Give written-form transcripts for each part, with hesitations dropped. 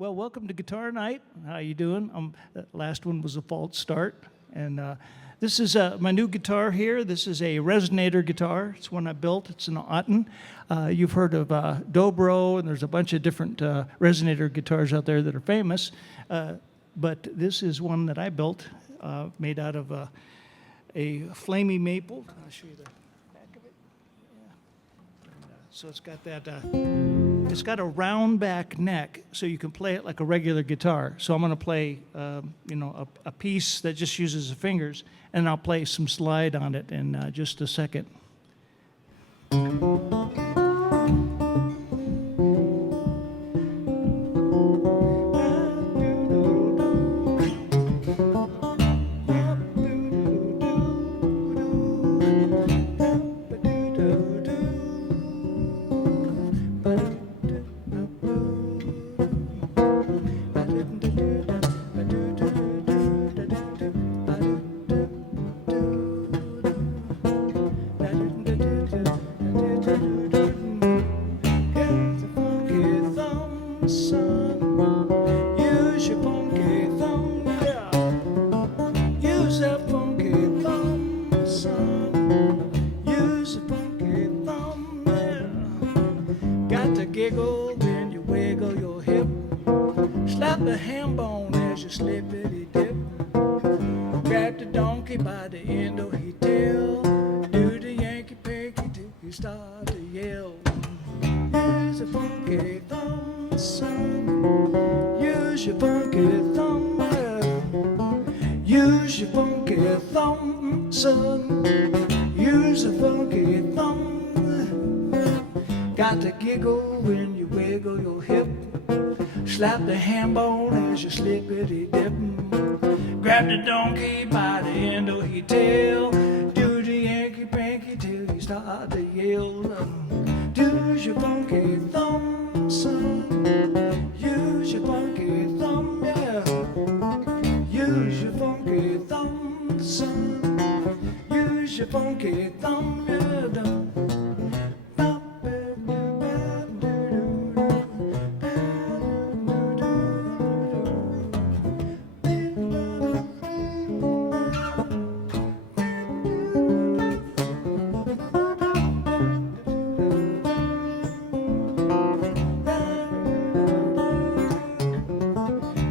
Well, welcome to Guitar Night. How you doing? Last one was a false start, and this is my new guitar here. This is a resonator guitar. It's one I built. It's an Auten. You've heard of Dobro, and there's a bunch of different resonator guitars out there that are famous, but this is one that I built, made out of a flamey maple. I'll show you the back of it. Yeah. And, so it's got that. It's got a round back neck, so you can play it like a regular guitar. So I'm going to play, a piece that just uses the fingers, and I'll play some slide on it in just a second. Giggle when you wiggle your hip. Slap the ham bone as you slippity dip. Grab the donkey by the end of his tail. Do the Yankee pinky till you start to yell. Use a funky thumb, son. Use your funky thumb. Use your funky thumb, son. Use a funky thumb. Got to giggle when you wiggle your hip. Slap the ham bone as you slippity dip. Grab the donkey by the end of his tail. Do the Yankee panky till you start to yell. Do your funky thumb, son. Use your funky thumb, yeah. Use your funky thumb, son. Use your funky thumb, yeah.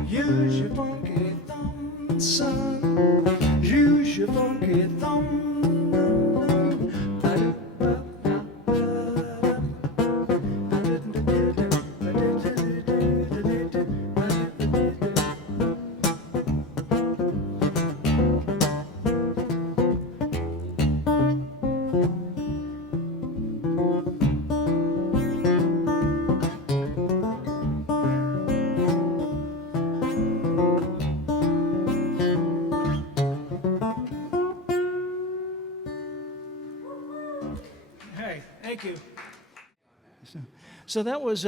Use your funky thumb, son. Use your funky thumb. Hey, thank you. So that was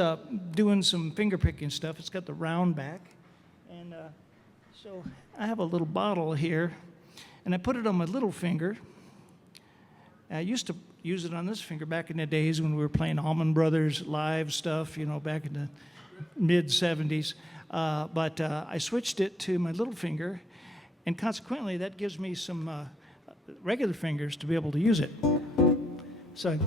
doing some finger picking stuff. It's got the round back. And so I have a little bottle here, and I put it on my little finger. I used to use it on this finger back in the days when we were playing Allman Brothers live stuff, back in the mid-'70s. But I switched it to my little finger, and consequently that gives me some regular fingers to be able to use it. So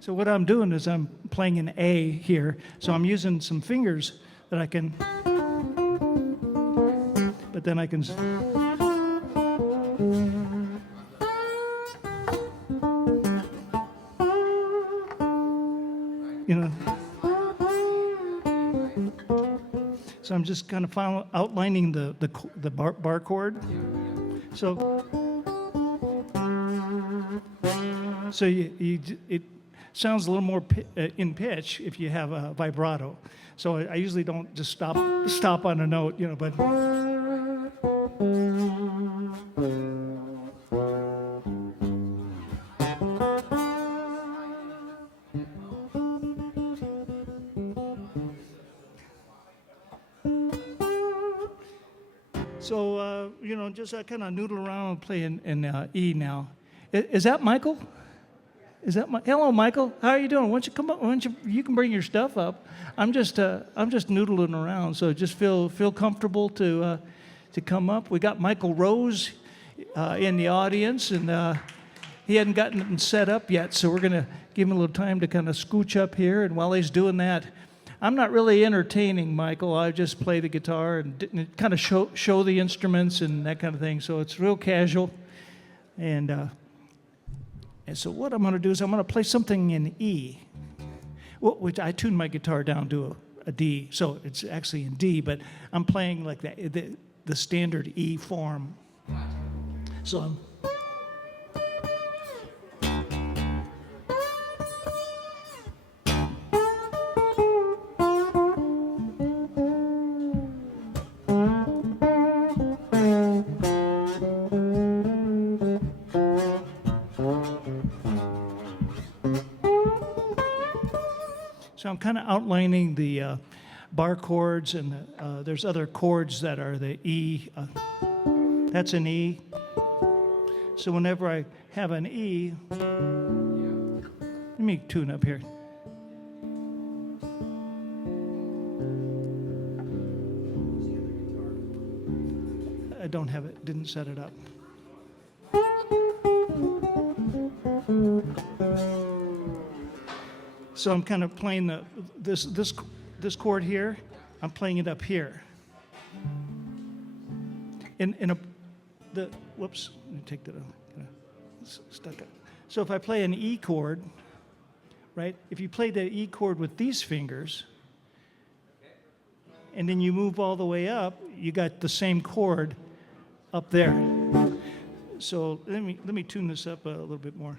So what I'm doing is I'm playing an A here. So I'm using some fingers that I can, but then I can, So I'm just kind of outlining the bar chord. So So it sounds a little more in pitch if you have a vibrato. So I usually don't just stop on a note, but. So, just kind of noodle around and play in E now. Is that Michael? Hello, Michael? How are you doing? Why don't you come up? You can bring your stuff up. I'm just noodling around, so just feel comfortable to come up. We got Michael Rose in the audience, and he hadn't gotten it set up yet, so we're going to give him a little time to kind of scooch up here. And while he's doing that, I'm not really entertaining Michael. I just play the guitar and kind of show the instruments and that kind of thing. So it's real casual. And so what I'm going to do is I'm going to play something in E, which I tuned my guitar down to a D. So it's actually in D, but I'm playing like the standard E form. So I'm. So I'm kind of outlining the bar chords, and there's other chords that are the E. That's an E. So whenever I have an E, let me tune up here. I don't have it, didn't set it up. So I'm kind of playing this chord here. I'm playing it up here. Whoops, let me take that stuck up. So if I play an E chord, right? If you play the E chord with these fingers, and then you move all the way up, you got the same chord up there. So let me tune this up a little bit more.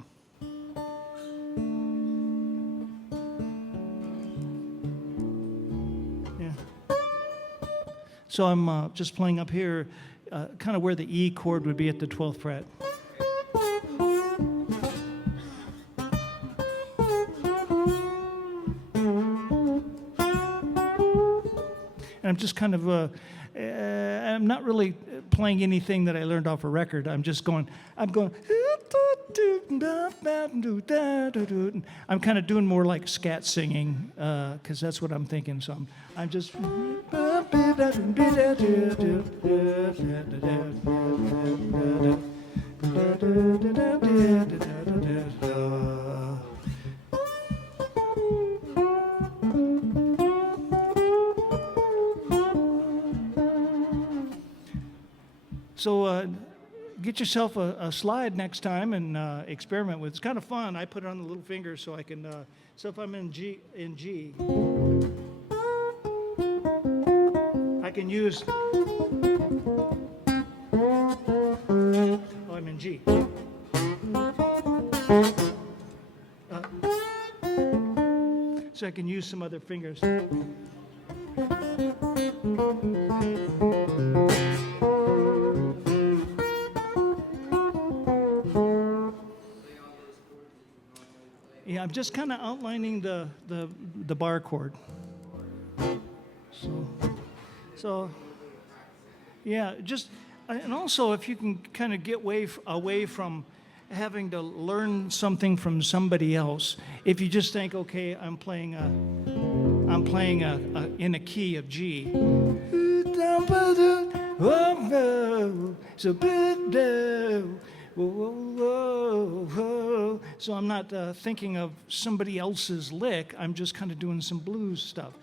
So I'm just playing up here, kind of where the E chord would be at the 12th fret. And I'm just kind of, I'm not really playing anything that I learned off a record. I'm going, I'm kind of doing more like scat singing, because that's what I'm thinking. So I'm just. So get yourself a slide next time and experiment with it. It's kind of fun. I put it on the little finger so I can. So if I'm in G, I can use. Oh, I'm in G. So I can use some other fingers. Yeah, I'm just kind of outlining the bar chord. So, yeah, and also if you can kind of get away from having to learn something from somebody else. If you just think, okay, I'm playing in a key of G. So I'm not thinking of somebody else's lick. I'm just kind of doing some blues stuff.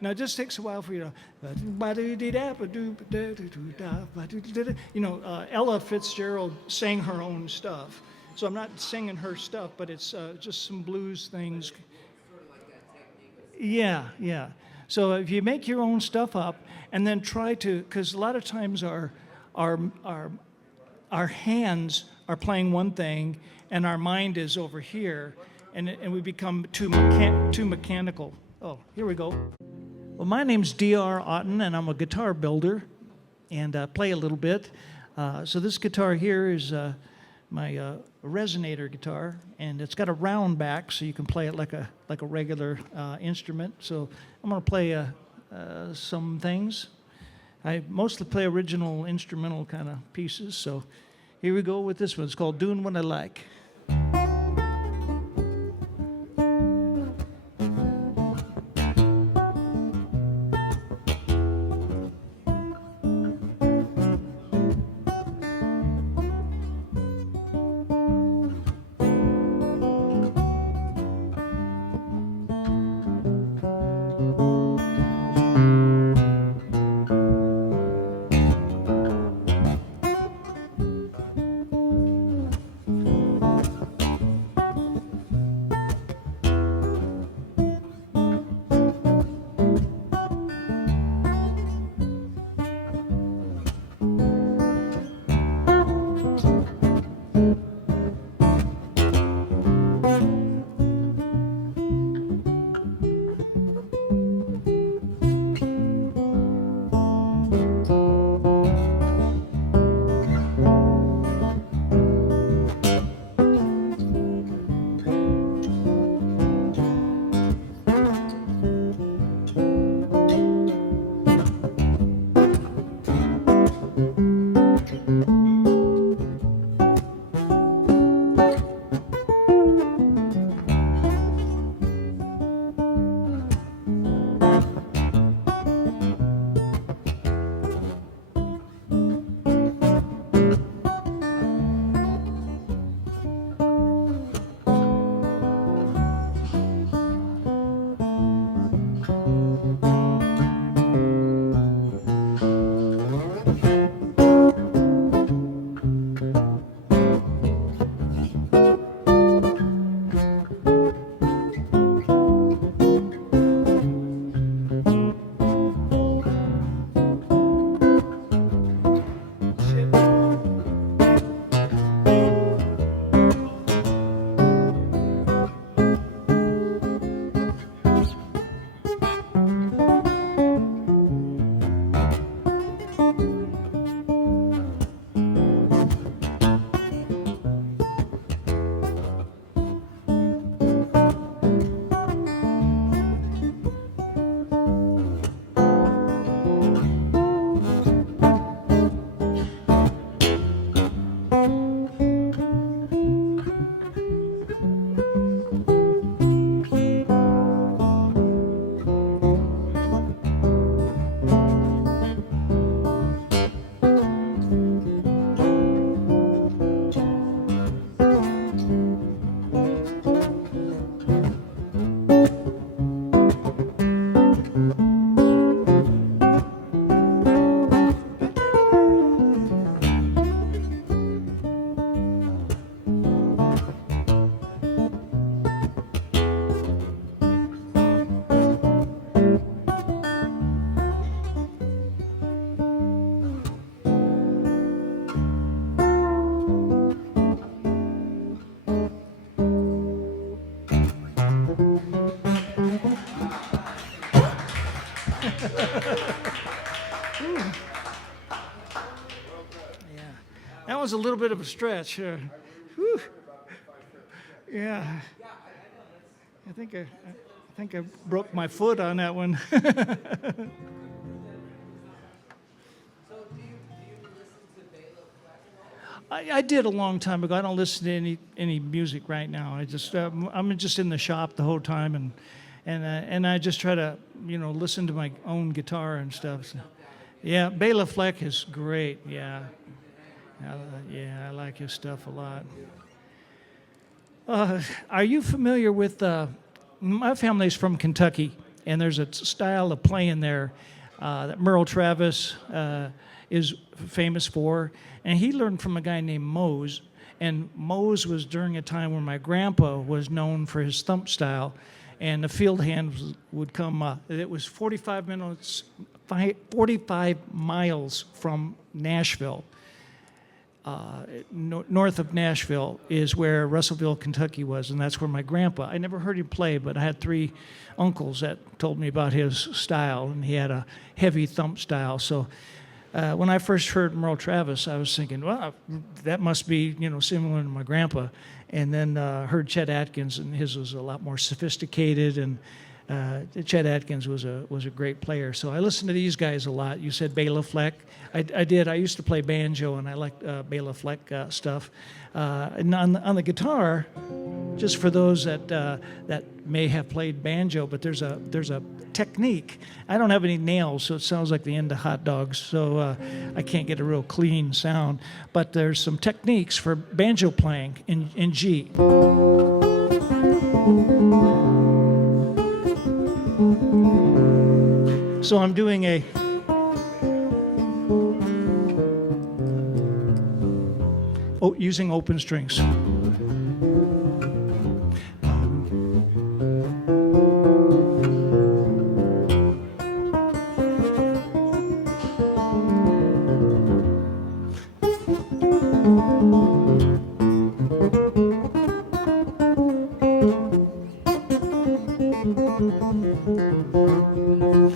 Now it just takes a while for you to, Ella Fitzgerald sang her own stuff. So I'm not singing her stuff, but it's just some blues things. Yeah. So if you make your own stuff up and then try to, because a lot of times our, our, our hands are playing one thing and our mind is over here, and we become too mechanical. Oh, here we go. Well, my name's D.R. Auten, and I'm a guitar builder and play a little bit. So this guitar here is my resonator guitar, and it's got a round back, so you can play it like a regular instrument. So I'm going to play some things. I mostly play original instrumental kind of pieces. So here we go with this one. It's called "Doing What I Like." Yeah, that was a little bit of a stretch. Whew. Yeah, I think I broke my foot on that one. So do you listen to Bela Fleck? I did a long time ago. I don't listen to any music right now. I'm just in the shop the whole time, and I just try to listen to my own guitar and stuff. So, yeah, Bela Fleck is great. Yeah, I like his stuff a lot. Are you familiar with? My family's from Kentucky, and there's a style of playing there that Merle Travis is famous for, and he learned from a guy named Mose. And Mose was during a time when my grandpa was known for his thump style, and the field hand would come. It was 45 minutes, 45 miles from Nashville. North of Nashville is where Russellville, Kentucky was, and that's where my grandpa. I never heard him play, but I had 3 uncles that told me about his style, and he had a heavy thump style. So when I first heard Merle Travis, I was thinking, well, that must be similar to my grandpa. And then heard Chet Atkins, and his was a lot more sophisticated, and Chet Atkins was a great player. So I listened to these guys a lot. You said Bela Fleck. I did. I used to play banjo, and I liked Bela Fleck stuff. And on the guitar, just for those that may have played banjo, but there's a technique. I don't have any nails, so it sounds like the end of hot dogs. So I can't get a real clean sound. But there's some techniques for banjo playing in G. So I'm doing using open strings.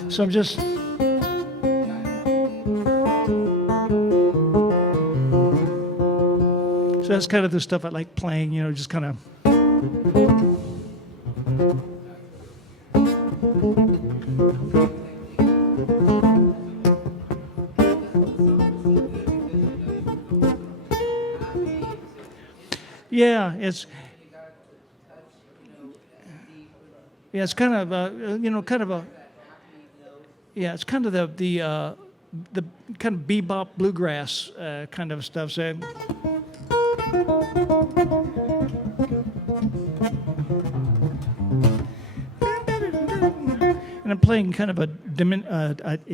So I'm just So that's kind of the stuff I like playing, just kind of. Yeah, it's kind of it's kind of the kind of bebop bluegrass kind of stuff. So. And I'm playing kind of a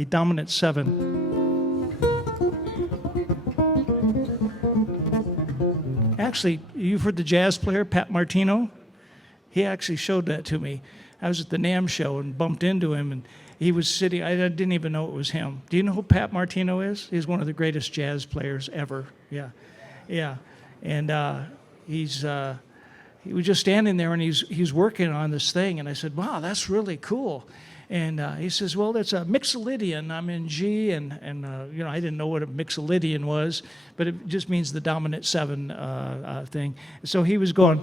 dominant 7. Actually, you've heard the jazz player Pat Martino? He actually showed that to me. I was at the NAMM show and bumped into him, and he was sitting. I didn't even know it was him. Do you know who Pat Martino is? He's one of the greatest jazz players ever. Yeah. And he was just standing there, and he's working on this thing, and I said, "Wow, that's really cool." And he says, "Well, that's a mixolydian. I'm in G, and I didn't know what a mixolydian was, but it just means the dominant 7 thing." So he was going.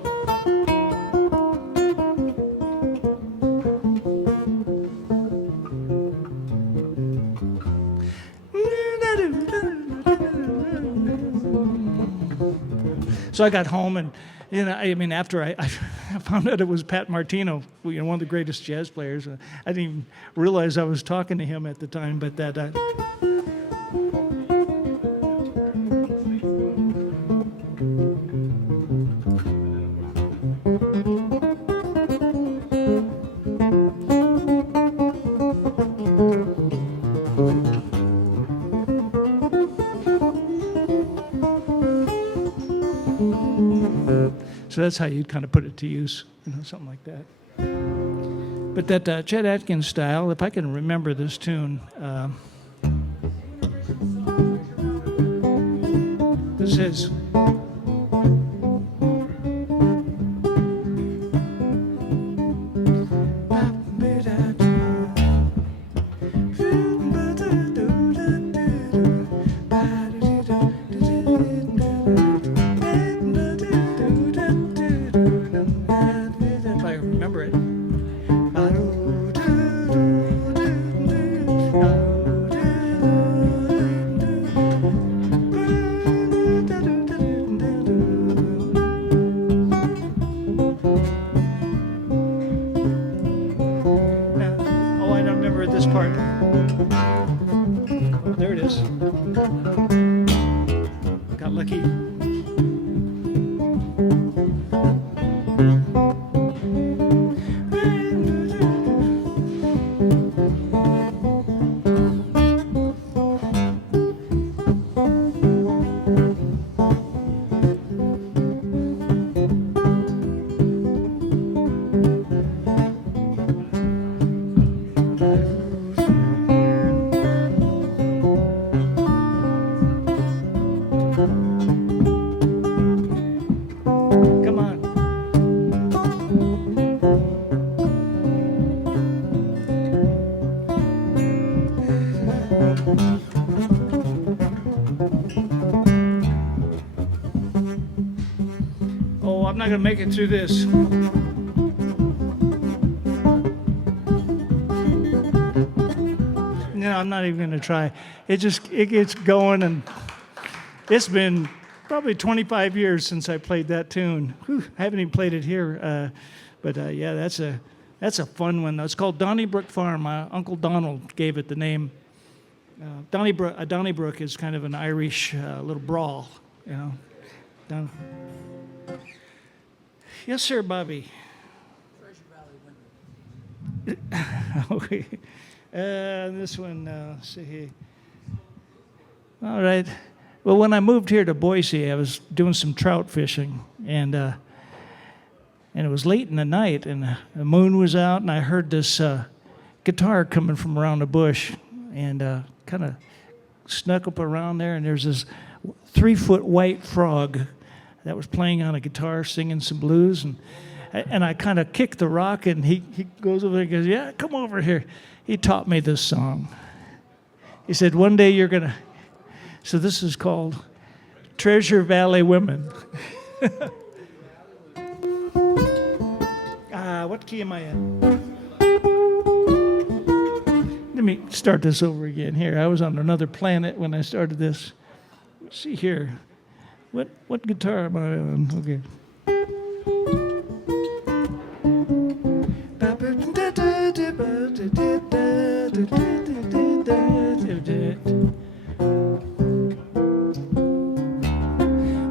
So I got home, and after I found out it was Pat Martino, one of the greatest jazz players. I didn't even realize I was talking to him at the time, but that. So that's how you'd kind of put it to use, something like that. But that Chet Atkins style, if I can remember this tune, this is. Part. Oh, there it is. Got lucky. not going to make it through this. No, I'm not even going to try. It gets going, and it's been probably 25 years since I played that tune. Whew, I haven't even played it here, but yeah, that's a fun one. It's called Donnybrook Farm. My Uncle Donald gave it the name. Donnybrook is kind of an Irish little brawl, you know. Yes, sir, Bobby. Treasure Valley Women. Okay. This one, see here. All right. Well, when I moved here to Boise, I was doing some trout fishing, and it was late in the night, and the moon was out, and I heard this guitar coming from around a bush, and kind of snuck up around there, and there's this 3-foot white frog that was playing on a guitar, singing some blues, and I kind of kicked the rock, and he goes over there and goes, "Yeah, come over here." He taught me this song. He said, "One day you're going to..." So this is called Treasure Valley Women. What key am I in? Let me start this over again here. I was on another planet when I started this. Let's see here. What guitar am I on? Okay.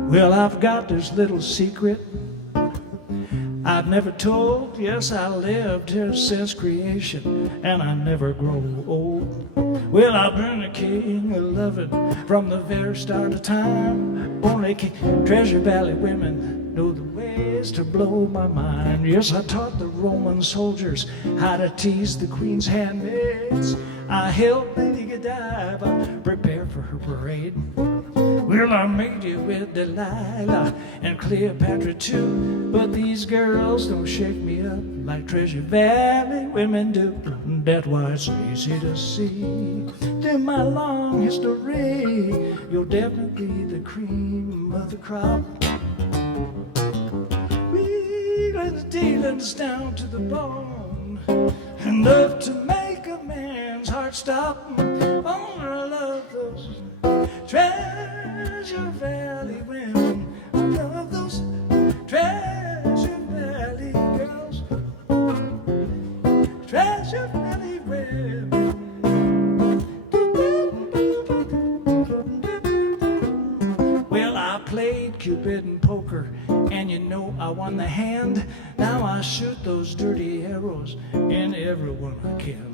Well, I've got this little secret I've never told. Yes, I lived here since creation, and I never grow old. Well, I've been a king of loving from the very start of time. Only Treasure Valley women know the ways to blow my mind. Yes, I taught the Roman soldiers how to tease the queen's handmaids. I helped Lady Godiva prepare for her parade. Well, I made it with Delilah and Cleopatra too, but these girls don't shake me up like Treasure Valley women do. That's why it's easy to see through my long history, you're definitely the cream of the crop. We let the dealings down to the bone, enough to make a man's heart stop. Oh, I love those Treasure Valley women. I love those Treasure Valley girls. Treasure Valley women. Well, I played Cupid and poker, and you know I won the hand. Now I shoot those dirty arrows in everyone I can.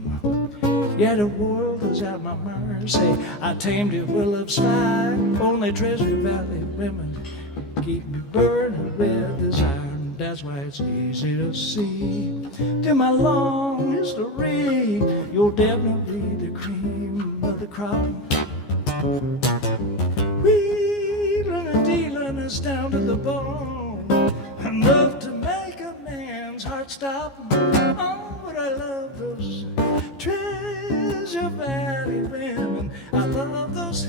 Yeah, the world is at my mercy. I tamed it with love's fire. Only Treasure Valley women keep me burning with desire. And that's why it's easy to see through my long history, you're definitely the cream of the crop. Wheeling and dealing us down to the bone, enough to make a man's heart stop. Oh, but I love those Treasure Valley women. I love those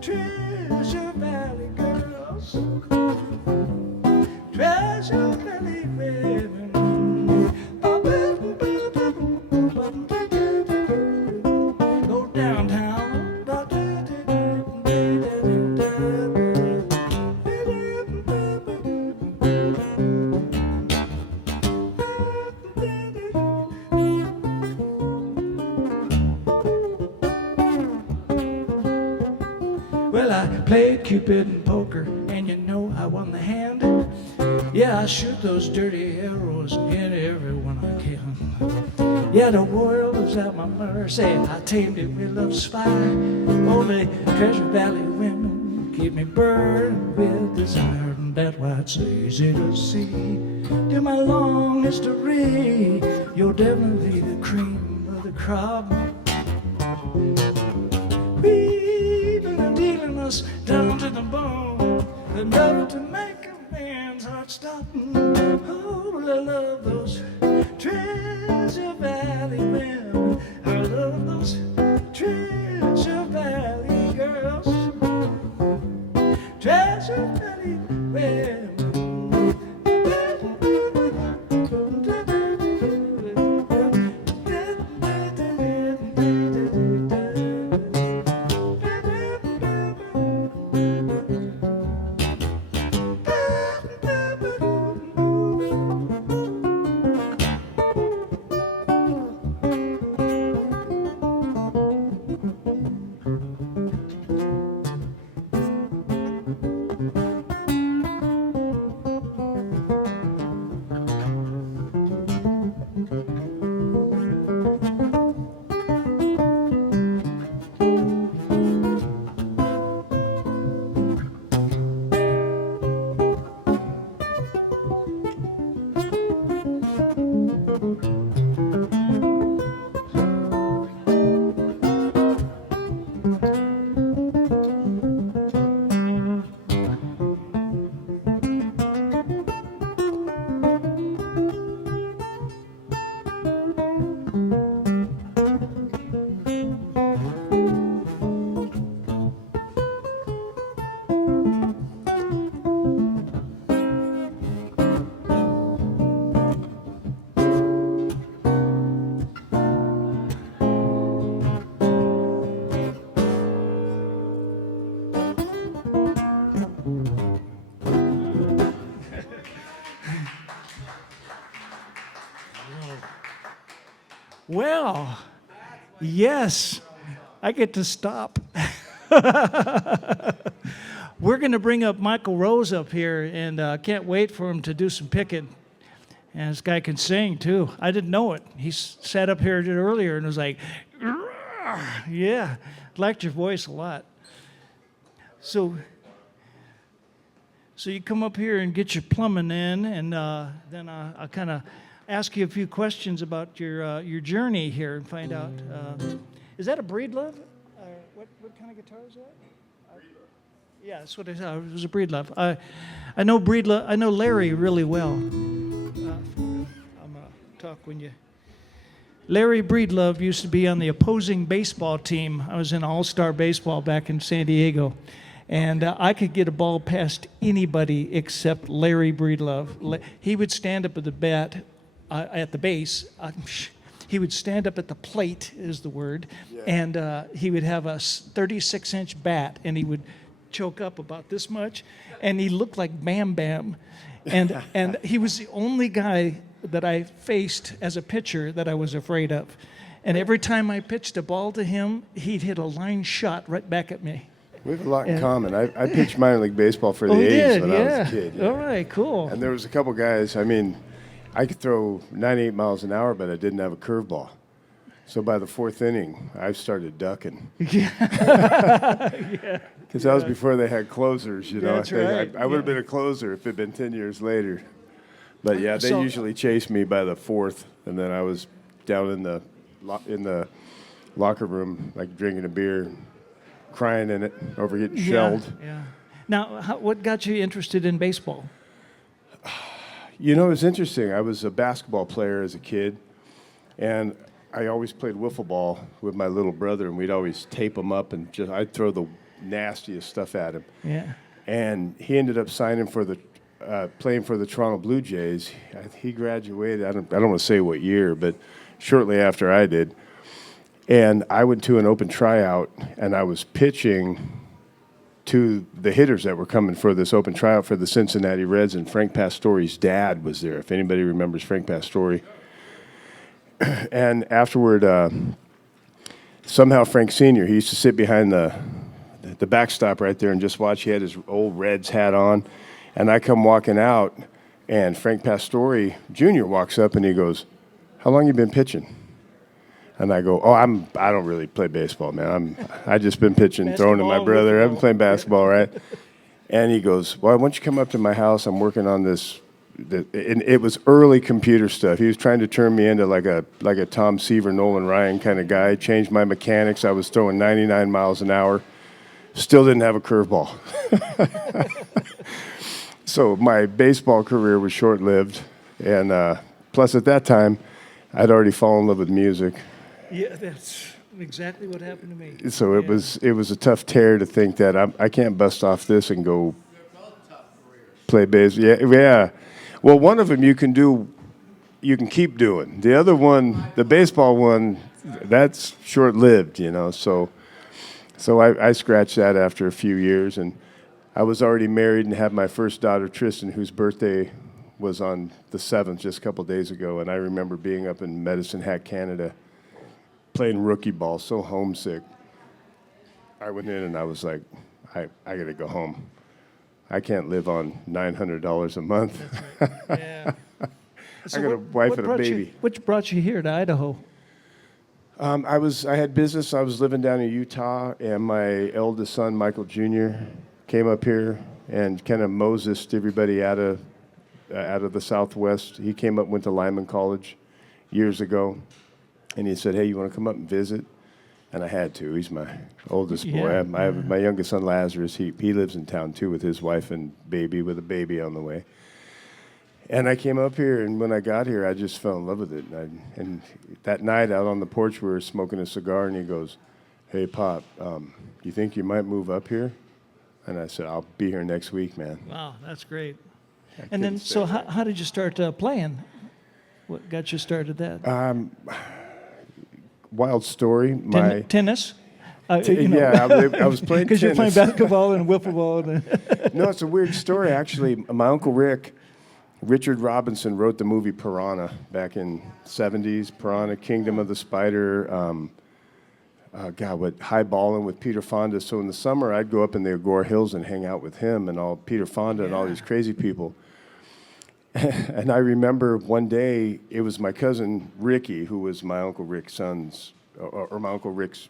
Treasure Valley girls. Treasure Valley women. Go downtown. Well, I played Cupid and poker, and you know I won the hand. Yeah, I shoot those dirty arrows in everyone I can. Yeah, the world is at my mercy. I tamed it with love's fire. Only Treasure Valley women keep me burning with desire. And that's why it's easy to see through my long history, you're definitely the cream of the crop. Dealing us down to the bone, enough to make a man's heart stop. Oh, I love those Treasure Valley women. I love those Treasure Valley girls. Treasure Valley women. Well, yes, I get to stop. We're going to bring up Michael Rose up here, and can't wait for him to do some picking. And this guy can sing, too. I didn't know it. He sat up here earlier and was like, yeah, liked your voice a lot. So you come up here and get your plumbing in, and then I'll kind of ask you a few questions about your journey here and find out. Is that a Breedlove? What kind of guitar is that? Yeah, that's what I saw. It was a Breedlove. I know Breedlove. I know Larry really well. I'm gonna talk when you. Larry Breedlove used to be on the opposing baseball team. I was in All-Star Baseball back in San Diego, and I could get a ball past anybody except Larry Breedlove. He would stand up at the bat, at the base. He would stand up at the plate, is the word, and he would have a 36-inch bat, and he would choke up about this much, and he looked like Bam Bam, and he was the only guy that I faced as a pitcher that I was afraid of. And every time I pitched a ball to him, he'd hit a line shot right back at me. We have a lot in common. I pitched minor league baseball for the A's when I was a kid. Yeah. All right, cool. And there was a couple guys, I mean, I could throw 98 miles an hour, but I didn't have a curveball. So by the fourth inning, I started ducking. Yeah. Because that was before they had closers, you know. That's right. I would have been a closer if it had been 10 years later. But yeah, they usually chased me by the fourth, and then I was down in the locker room, like drinking a beer, crying in it over getting shelled. Yeah. Now, what got you interested in baseball? You know, it was interesting. I was a basketball player as a kid, and I always played wiffle ball with my little brother, and we'd always tape him up, and I'd throw the nastiest stuff at him. Yeah. And he ended up signing for playing for the Toronto Blue Jays. He graduated, I don't want to say what year, but shortly after I did. And I went to an open tryout, and I was pitching to the hitters that were coming for this open tryout for the Cincinnati Reds, and Frank Pastore's dad was there, if anybody remembers Frank Pastore. And afterward, somehow Frank Sr., he used to sit behind the backstop right there and just watch. He had his old Reds hat on. And I come walking out, and Frank Pastore Jr. walks up, and he goes, "How long you been pitching?" And I go, "Oh, I don't really play baseball, man. I just been pitching, throwing to my brother. I've been playing basketball, right?" And he goes, "Well, why don't you come up to my house? I'm working on this." And it was early computer stuff. He was trying to turn me into like a Tom Seaver, Nolan Ryan kind of guy. Changed my mechanics. I was throwing 99 miles an hour. Still didn't have a curveball. So my baseball career was short-lived, and plus at that time, I'd already fallen in love with music. Yeah, that's exactly what happened to me. So it was a tough tear to think that I can't bust off this and go play bass. Yeah. Well, one of them you can keep doing. The other one, the baseball one, that's short-lived, you know. So I scratched that after a few years, and I was already married and had my first daughter, Tristan, whose birthday was on the 7th, just a couple days ago. And I remember being up in Medicine Hat, Canada, playing rookie ball, so homesick. I went in and I was like, I got to go home. I can't live on $900 a month. Yeah. I got a wife and a baby. What brought you here to Idaho? I had business. I was living down in Utah, and my eldest son, Michael Jr., came up here and kind of Mosesed everybody out of the Southwest. He came up, went to Lyman College years ago, and he said, "Hey, you want to come up and visit?" And I had to. He's my oldest boy. Yeah. I have my youngest son, Lazarus. He lives in town, too, with his wife and baby, with a baby on the way. And I came up here, and when I got here, I just fell in love with it. And that night out on the porch, we were smoking a cigar, and he goes, "Hey, Pop, you think you might move up here?" And I said, "I'll be here next week, man." Wow, that's great. And then, so how did you start playing? What got you started that? Wild story. Tennis? I was playing tennis. Because you're playing basketball and wiffle ball. No, it's a weird story, actually. My Uncle Rick, Richard Robinson wrote the movie Piranha back in '70s. Piranha, Kingdom of the Spider. What highballing with Peter Fonda. So in the summer, I'd go up in the Agora Hills and hang out with him and all Peter Fonda and all these crazy people. And I remember one day it was my cousin Ricky, who was my Uncle Rick's son's, or my Uncle Rick's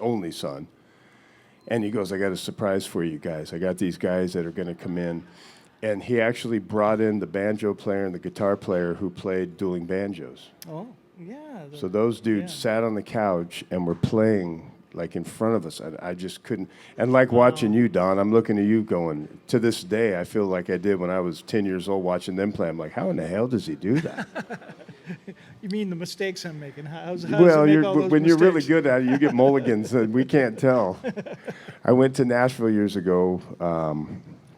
only son. And he goes, "I got a surprise for you guys. I got these guys that are going to come in." And he actually brought in the banjo player and the guitar player who played dueling banjos. Oh, yeah. So those dudes sat on the couch and were playing like in front of us. I just couldn't. And like watching you, Don, I'm looking at you going, to this day, I feel like I did when I was 10 years old watching them play. I'm like, how in the hell does he do that? You mean the mistakes I'm making? How does Well, he make all those when you're really mistakes? good at it, you get mulligans, and we can't tell. I went to Nashville years ago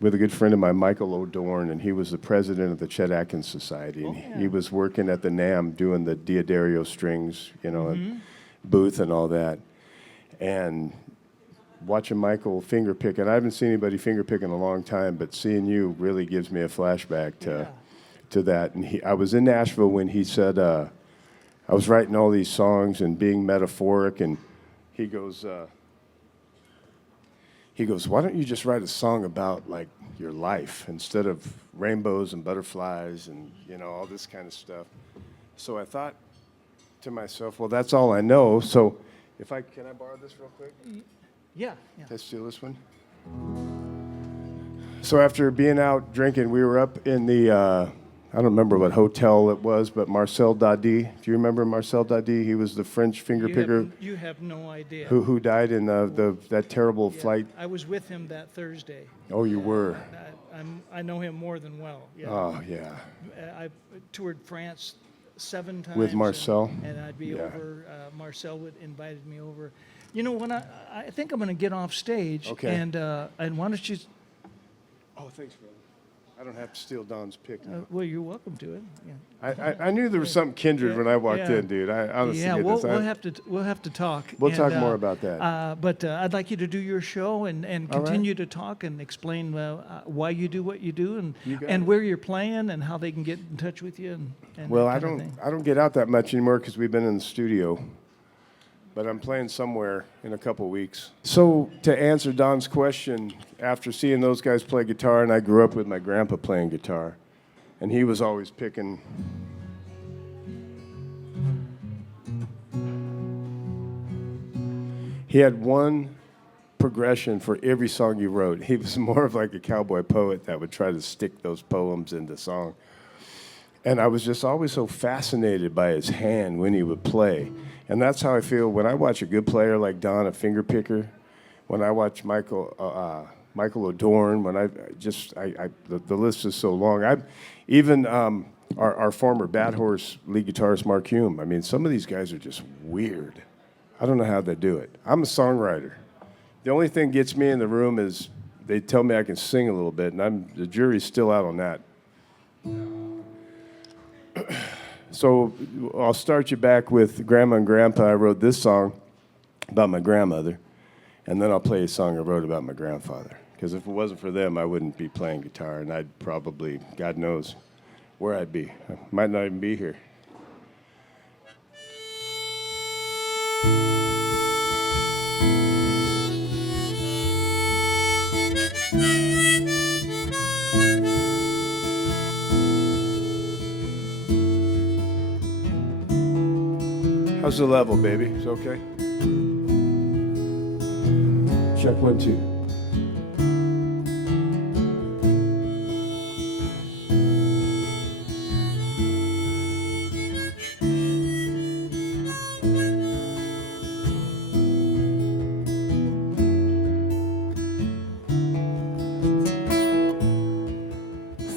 with a good friend of mine, Michael O'Dorn, and he was the president of the Chet Atkins Society. And he was working at the NAMM doing the Diodario strings, and booth and all that. And watching Michael finger pick, and I haven't seen anybody finger pick in a long time, but seeing you really gives me a flashback to that. And I was in Nashville when he said, I was writing all these songs and being metaphoric, and he goes, "Why don't you just write a song about like your life instead of rainbows and butterflies and all this kind of stuff?" So I thought to myself, well, that's all I know. So can I borrow this real quick? Yeah. Can I steal this one? So after being out drinking, we were up in the, I don't remember what hotel it was, but Marcel Dadi. Do you remember Marcel Dadi? He was the French finger picker You have no idea. who died in that terrible flight. I was with him that Thursday. Oh, you were? I know him more than well. Yeah. Oh, yeah. I toured France 7 times. With Marcel? And I'd be Yeah. over. Marcel invited me over. When I think I'm going to get off stage. Okay. And why don't you? Oh, thanks, brother. I don't have to steal Don's pick. Well, you're welcome to it. Yeah. I knew there was something kindred when I walked in, dude. I honestly Yeah, get we'll this. we'll have to talk. We'll talk more about that. But I'd like you to do your show and continue to talk and explain why you do what you do You got and it. where you're playing and how they can get in touch with you and Well, that I kind of don't thing. I don't get out that much anymore because we've been in the studio. But I'm playing somewhere in a couple weeks. So to answer Don's question, after seeing those guys play guitar, and I grew up with my grandpa playing guitar, and he was always picking. He had one progression for every song he wrote. He was more of like a cowboy poet that would try to stick those poems into song. And I was just always so fascinated by his hand when he would play. And that's how I feel when I watch a good player like Don, a finger picker, when I watch Michael O'Dorn, when the list is so long. Even our former Bad Horse lead guitarist, Mark Hume, I mean, some of these guys are just weird. I don't know how they do it. I'm a songwriter. The only thing gets me in the room is they tell me I can sing a little bit, and the jury's still out on that. So I'll start you back with Grandma and Grandpa. I wrote this song about my grandmother, and then I'll play a song I wrote about my grandfather. Because if it wasn't for them, I wouldn't be playing guitar, and I'd probably, God knows, where I'd be. I might not even be here. How's the level, baby? It's okay? Check 1, 2.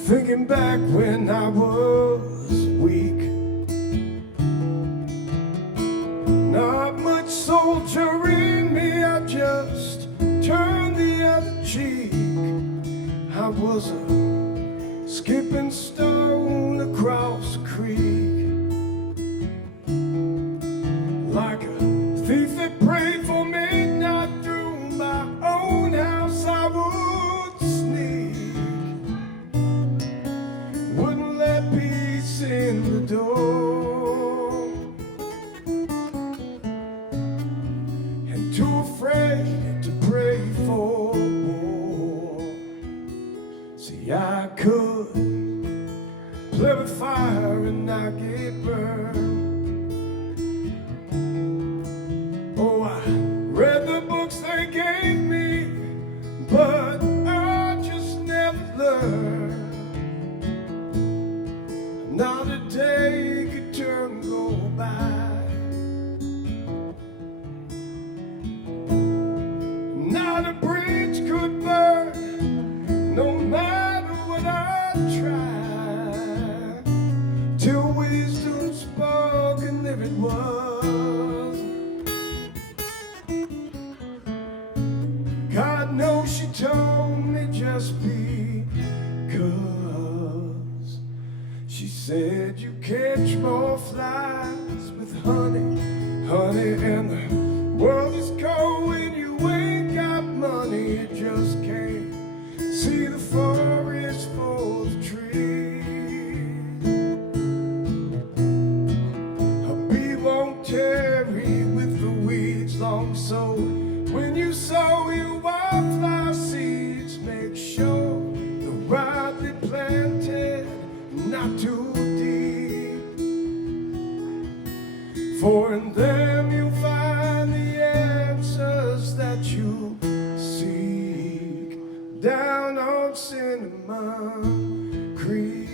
Thinking back when I was weak, not much soldier in me, I just turned the other cheek. I was a skipping stone across the creek, like a thief that prayed for midnight through my own house. I would sneak, wouldn't let afraid to pray for war. See, I could play with fire and not get burned. Oh, I read the books they gave me, but I just never learned. Not a day could turn go by, not a bridge could burn, no matter what I tried, till wisdom spoke and there it was. God knows she told me just because. She said you catch more flies with honey, honey, and the world is cold when you ain't got money. You just can't see the forest full of trees. A bee won't tarry with the weeds long, so when you sow your wildflower seeds, make sure they're rightly planted, not too deep, for in them you'll find the answers that you seek down on Cinnamon Creek.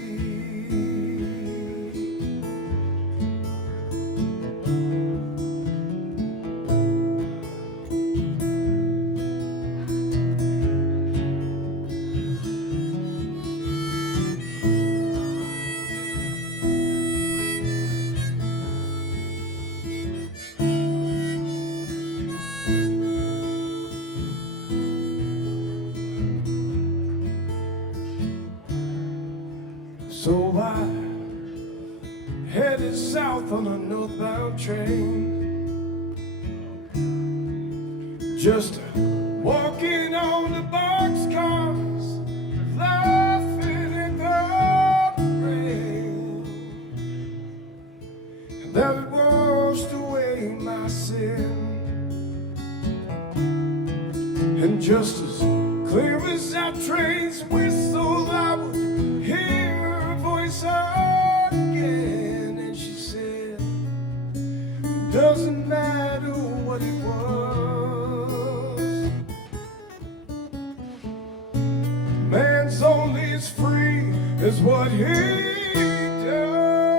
So I headed south on a northbound train, just walking on the boxcars, laughing in the rain, and that it washed away my sin. And just as clear as that train's whistle, I would hear again, and she said, it doesn't matter what it was. Man's only as free as what he does.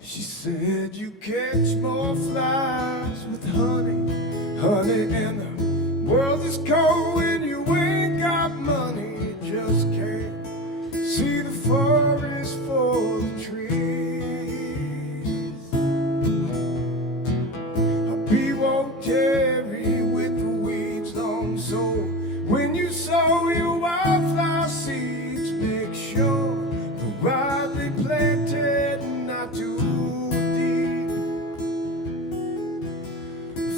She said, you catch more flies with honey, honey, and the world is cold when you ain't got money. You just can't see the forest full of trees. A bee won't tarry with the weeds long, so when you sow your wildflower seeds, make sure they're rightly planted and not too deep,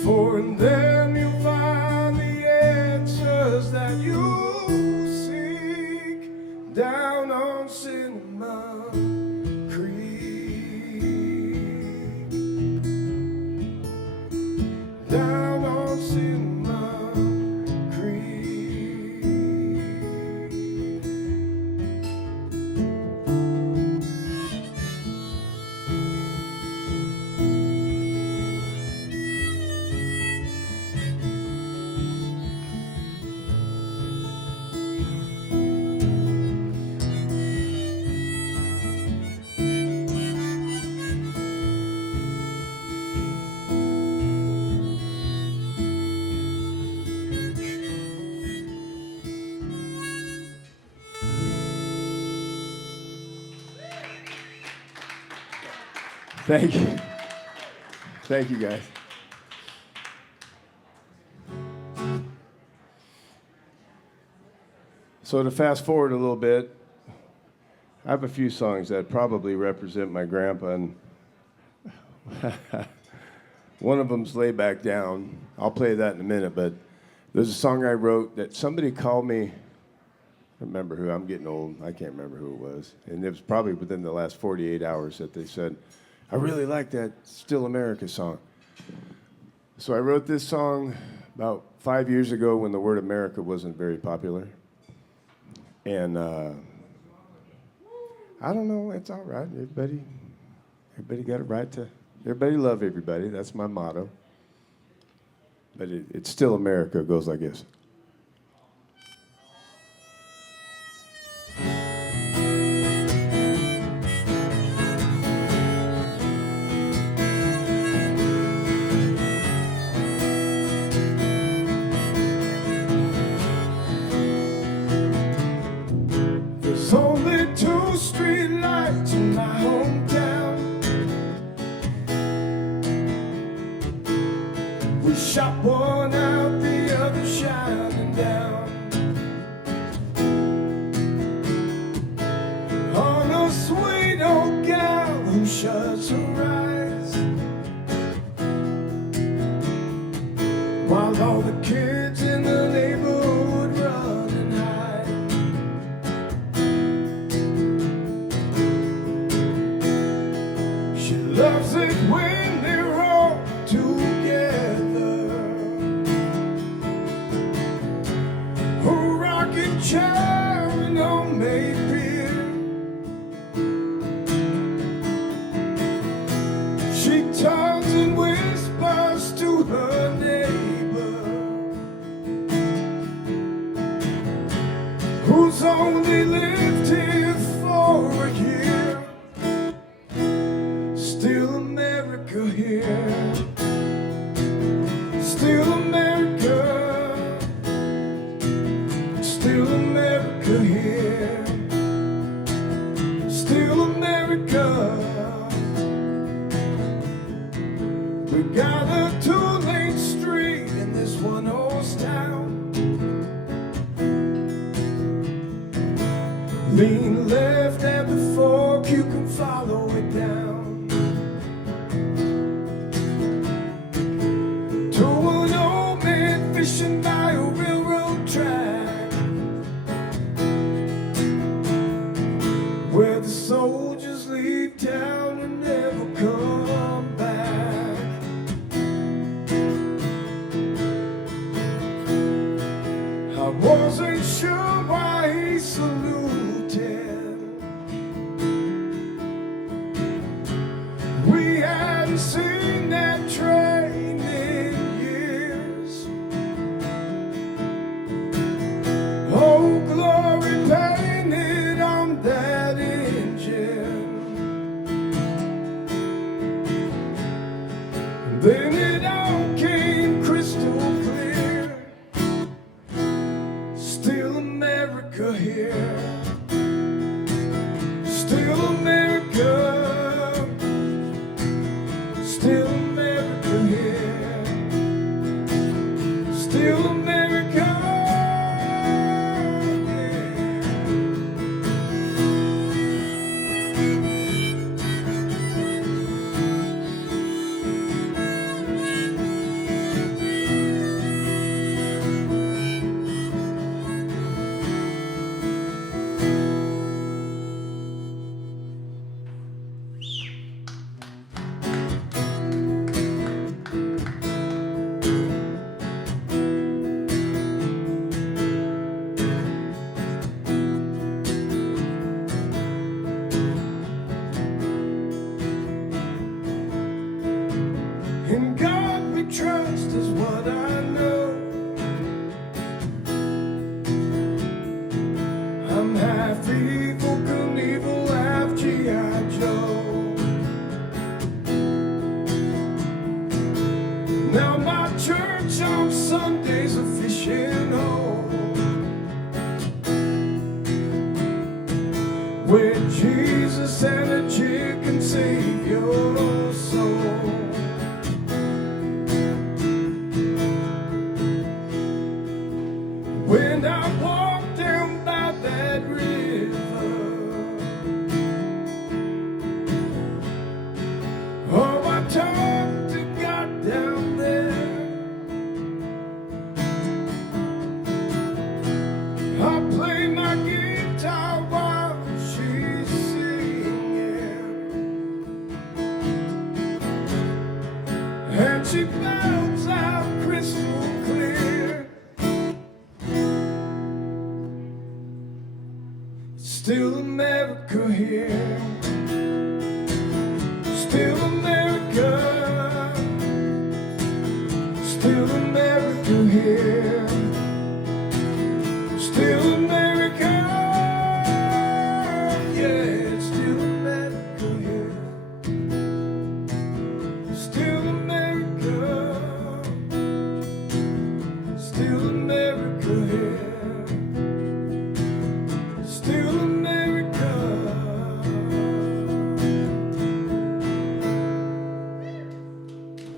for in them you'll find the answers that you seek down on Cinnamon Creek, down on Cinnamon Creek. Thank you. Thank you, guys. So to fast forward a little bit, I have a few songs that probably represent my grandpa, and one of them's Lay Back Down. I'll play that in a minute, but there's a song I wrote that somebody called me. I don't remember who. I'm getting old. I can't remember who it was. And it was probably within the last 48 hours that they said, I really like that Still America song. So I wrote this song about 5 years ago when the word America wasn't very popular. And I don't know, it's all right. Everybody got a right to, everybody love everybody. That's my motto. But it's Still America. It goes like this. There's only 2 street lights in my hometown. We shot one out, the other shining down. On a sweet old gal who shuts her eyes, while all the kids in the neighborhood run and hide. She loves it when they're all together. Her rocking chair and homemade beer. She turns and whispers to her neighbor, who's only lived here for a year. Still America here. Still America. Still America here. Still America. We got a 2-lane street in this one horse town. Lean left at the fork, you can follow it down to an old man fishing by a railroad track, where the soldiers leave town and never come back. I wasn't sure why he saluted. We hadn't seen that train in years. Oh, glory painted on that engine. Then it all came crystal clear. Still America here. Still America. Still America here. Still America. In God we trust is what I know. I'm half evil, Knievel, half G.I. Joe. Now my church on Sundays a fishing hole, where Jesus and a chick can save your soul. When I walk down by that river, oh, I talk to God down there. I play my guitar while she's singing. she bounce out crystal clear. Still America here. Still America. Still America here. Still America. Yeah, still America here. Still America. Still America here. Still America.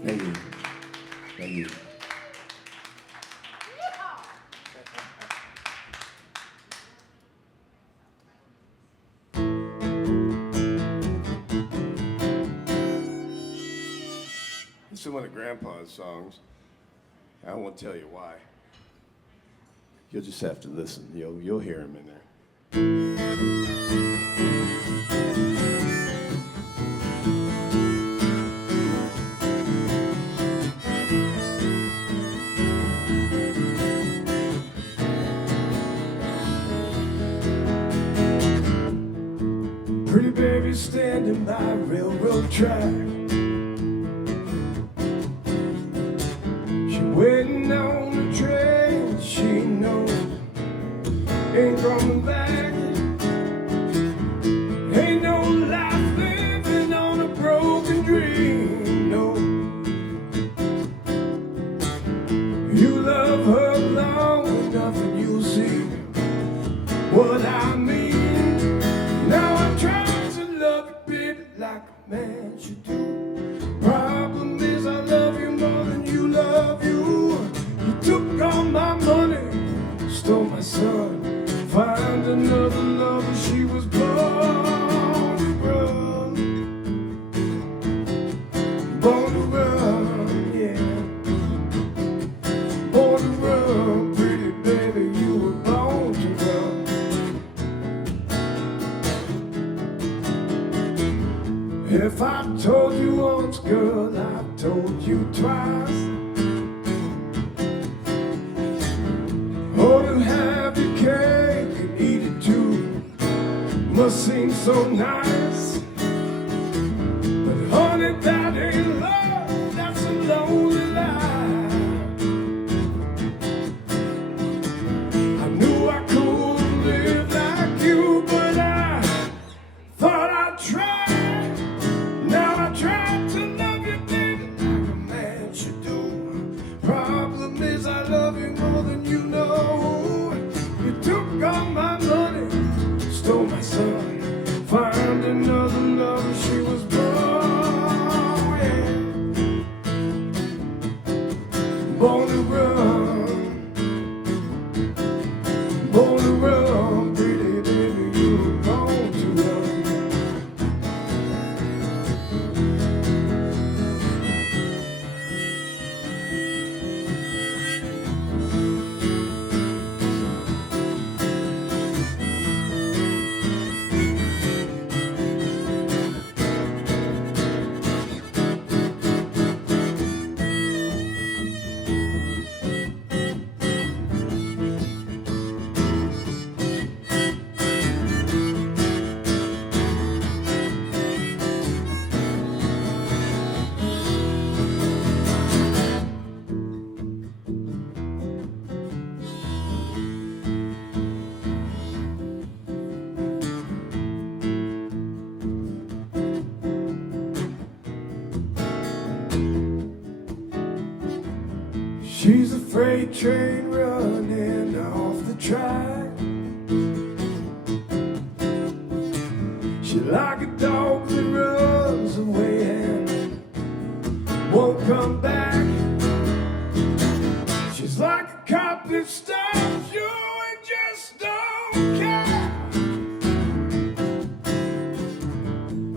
Thank you. Thank you. This is one of Grandpa's songs. I won't tell you why. You'll just have to listen. You'll hear him in there. Pretty baby standing by railroad track. She waiting on the train. She knows ain't coming back. Ain't no life living on a broken dream. No, you love her long enough and you'll see what I mean. Now I'm trying to love you, baby, like a man should do. Problem is I love you more than you love you. You took all my money, stole my son, find another lover. She was born to run, born to run, yeah. Born to run, pretty baby, you were born to run. If I told you once, girl, I've told you twice. Oh, to have your cake and eat it too must seem so nice. But honey, that ain't love, that's a lonely life. I knew I couldn't live like you, but I thought I'd try. Now I try to love you, baby, like a man should do. Problem is I love you more than you know. You took all my money, stole my son, find another lover. She was born, yeah. Born to run, born to run, pretty baby, you were born to run. She's a freight train running off the track. She's like a dog that runs away and won't come back. She's like a cop that stops you and just don't care.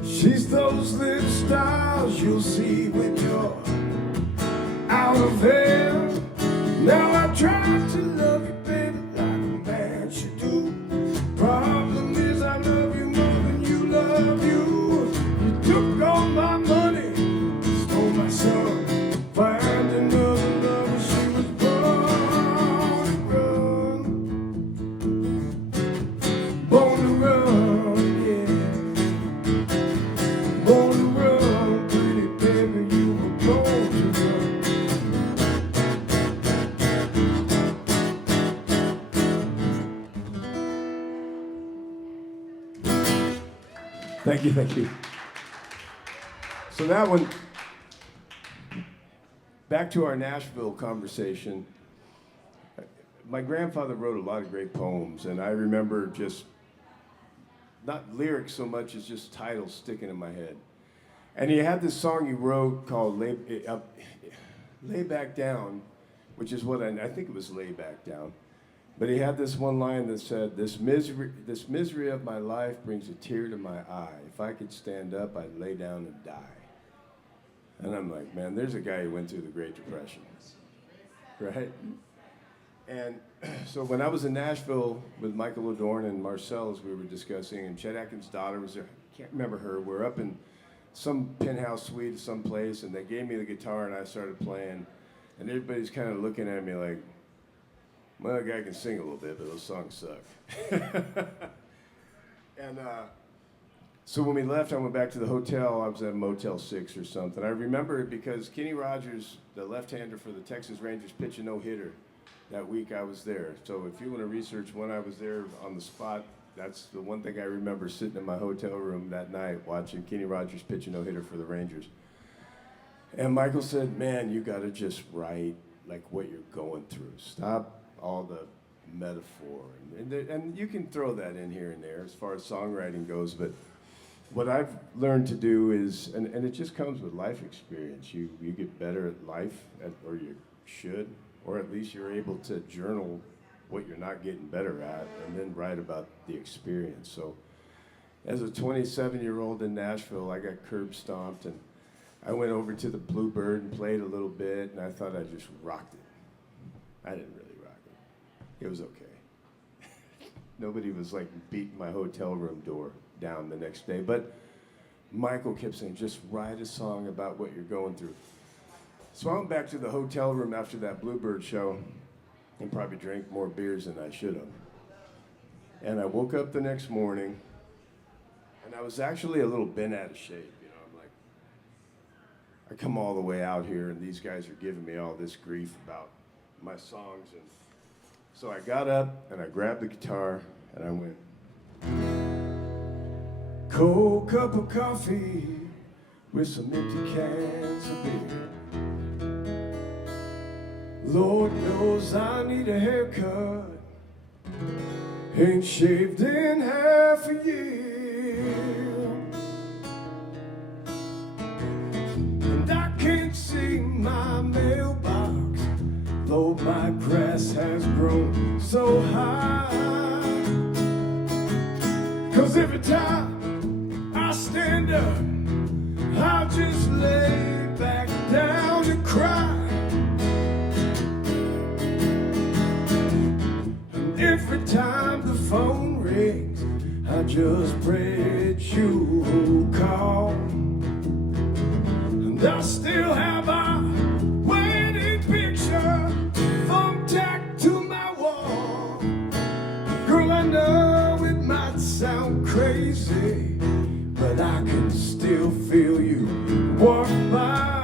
She's those live styles you'll see when you're out of here. Now I try to love you, baby, like a man should do. Problem is I love you more than you love you. You took all my money, stole my son, Thank you, thank you. So that one, back to our Nashville conversation. My grandfather wrote a lot of great poems, and I remember just, not lyrics so much as just titles sticking in my head. And he had this song he wrote called Lay Back Down, which is what I think it was Lay Back Down. But he had this one line that said, this misery of my life brings a tear to my eye. If I could stand up, I'd lay down and die. And I'm like, man, there's a guy who went through the Great Depression, right? And so when I was in Nashville with Michael Adorn and Marcel, as we were discussing, and Chet Atkins' daughter was there, I can't remember her, we're up in some penthouse suite someplace, and they gave me the guitar and I started playing, and everybody's kind of looking at me like, well, the guy can sing a little bit, but those songs suck. And so when we left, I went back to the hotel. I was at Motel 6 or something. I remember it because Kenny Rogers, the left-hander for the Texas Rangers, pitched a no-hitter that week I was there. So if you want to research when I was there on the spot, that's the one thing I remember, sitting in my hotel room that night watching Kenny Rogers pitch a no-hitter for the Rangers. And Michael said, man, you got to just write like what you're going through. Stop all the metaphor. And you can throw that in here and there as far as songwriting goes, but what I've learned to do is, and it just comes with life experience, you get better at life, or you should, or at least you're able to journal what you're not getting better at, and then write about the experience. So as a 27-year-old in Nashville, I got curb stomped, and I went over to the Bluebird and played a little bit, and I thought I just rocked it. I didn't really rock it. It was okay. Nobody was like beating my hotel room door down the next day, but Michael kept saying, just write a song about what you're going through. So I went back to the hotel room after that Bluebird show and probably drank more beers than I should have. And I woke up the next morning, and I was actually a little bent out of shape. You know, I'm like, I come all the way out here, and these guys are giving me all this grief about my songs. And so I got up, and I grabbed the guitar, and I went, cold cup of coffee with some empty cans of beer. Lord knows I need a haircut. Ain't shaved in half a year. And I can't see my mailbox, though my grass has grown so high. 'Cause every time I stand up, I'll just lay back down and cry. And every time the phone rings, I just pray that you will call. And I still have a wedding picture from tacked to my wall. Girl, I know it might sound crazy, but I can still feel you walk by.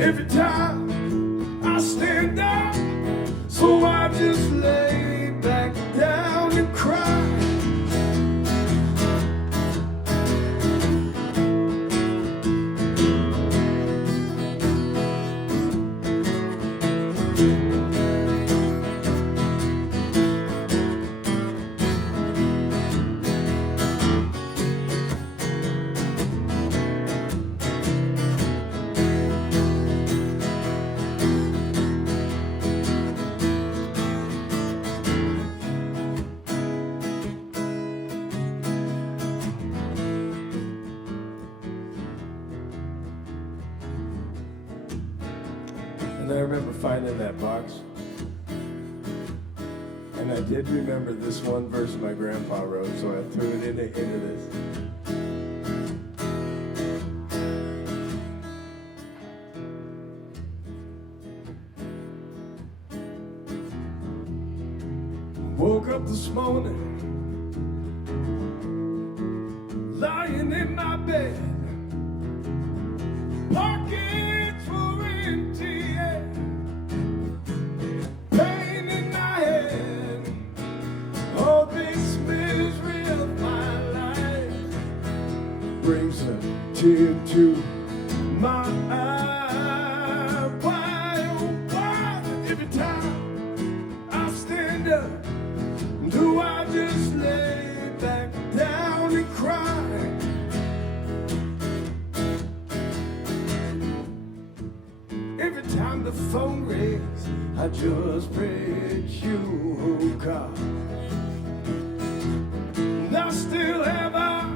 Every time I stand up, so I just lay back down and cry. And I remember finding that box, and I did remember this one verse my grandpa wrote, so I threw it into this. Woke up this morning, lying in my bed, pockets were empty, pain in my head, all this misery of my brings a tear to my eye. Why, oh why, every time I stand up, do I just lay back down and cry? Every time the phone rings, I just pray that you come. And I still have a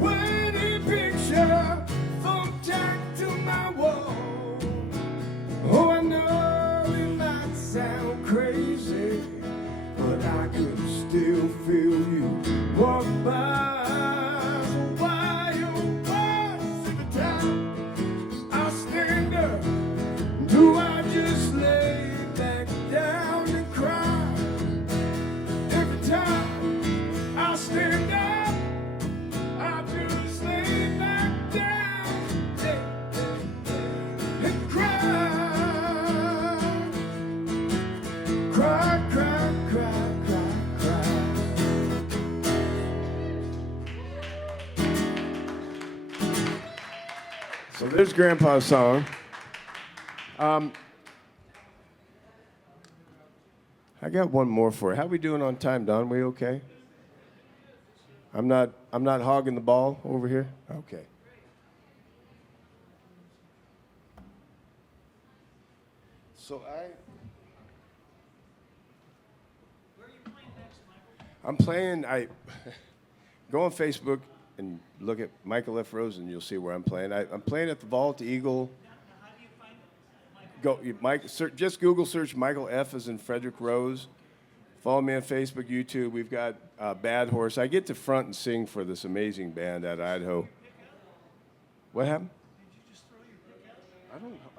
wedding picture from tacked to my wall. Oh, I know it might sound crazy, but I could still feel you walk by. Why, oh, why, every time I stand up, do I just lay back down and cry? Every time I stand up, I just lay back down and cry. Cry, cry, cry, cry, cry. So there's Grandpa's song. I got one more for you. How we doing on time, Don? We okay? I'm not hogging the ball over here? Okay. So I'm playing, go on Facebook and look at Michael F. Rosen, you'll see where I'm playing. I'm playing at the Vault Eagle. Just Google search Michael F. as in Frederick Rose. Follow me on Facebook, YouTube. We've got Bad Horse. I get to front and sing for this amazing band out of Idaho. What happened? Did you just throw your pick out? I